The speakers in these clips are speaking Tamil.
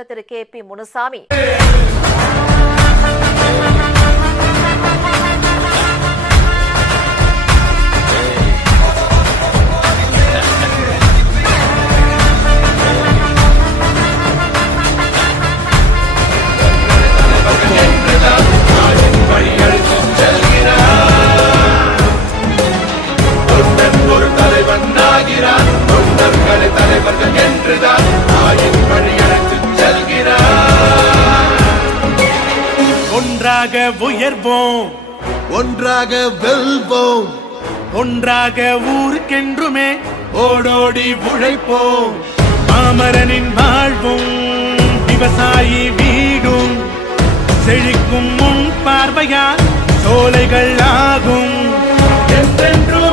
திரு கே பி முனுசாமி. ஒன்றாக உயர்வோம். ஒன்றாக வெல்வோம். ஒன்றாக ஊருக்கென்றுமே ஓடோடி உழைப்போம். மாமரனின் வாழ்வும் விவசாயி வீடும் செழிக்கும் முன் பார்வையால் சோலைகள் ஆகும். என்றென்றும்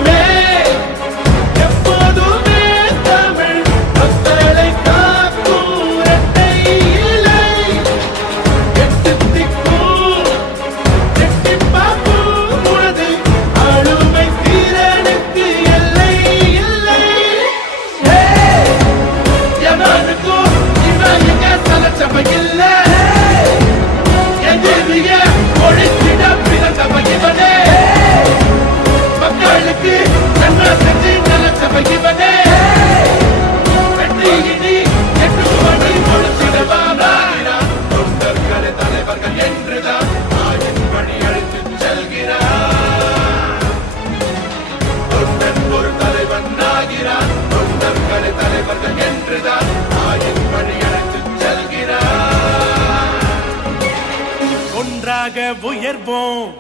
ஒன்றாக உயர்வோம்.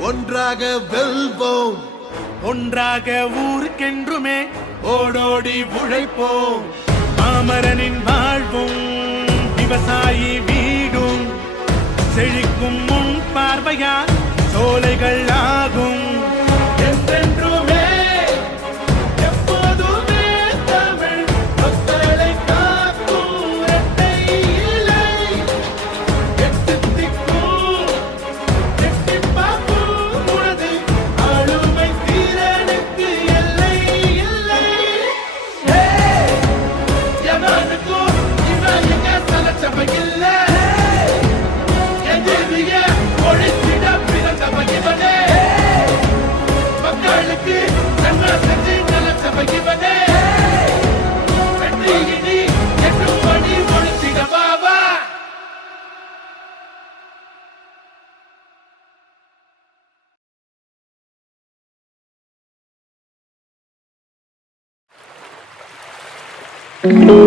ஒன்றாக வெல்வோம். ஒன்றாக ஊருக்கென்றுமே ஓடோடி உழைப்போம். மாமரனின் வாழ்வும் விவசாயி வீடும் செழிக்கும் முன் பார்வையால் சோலைகள் ஆ Ah.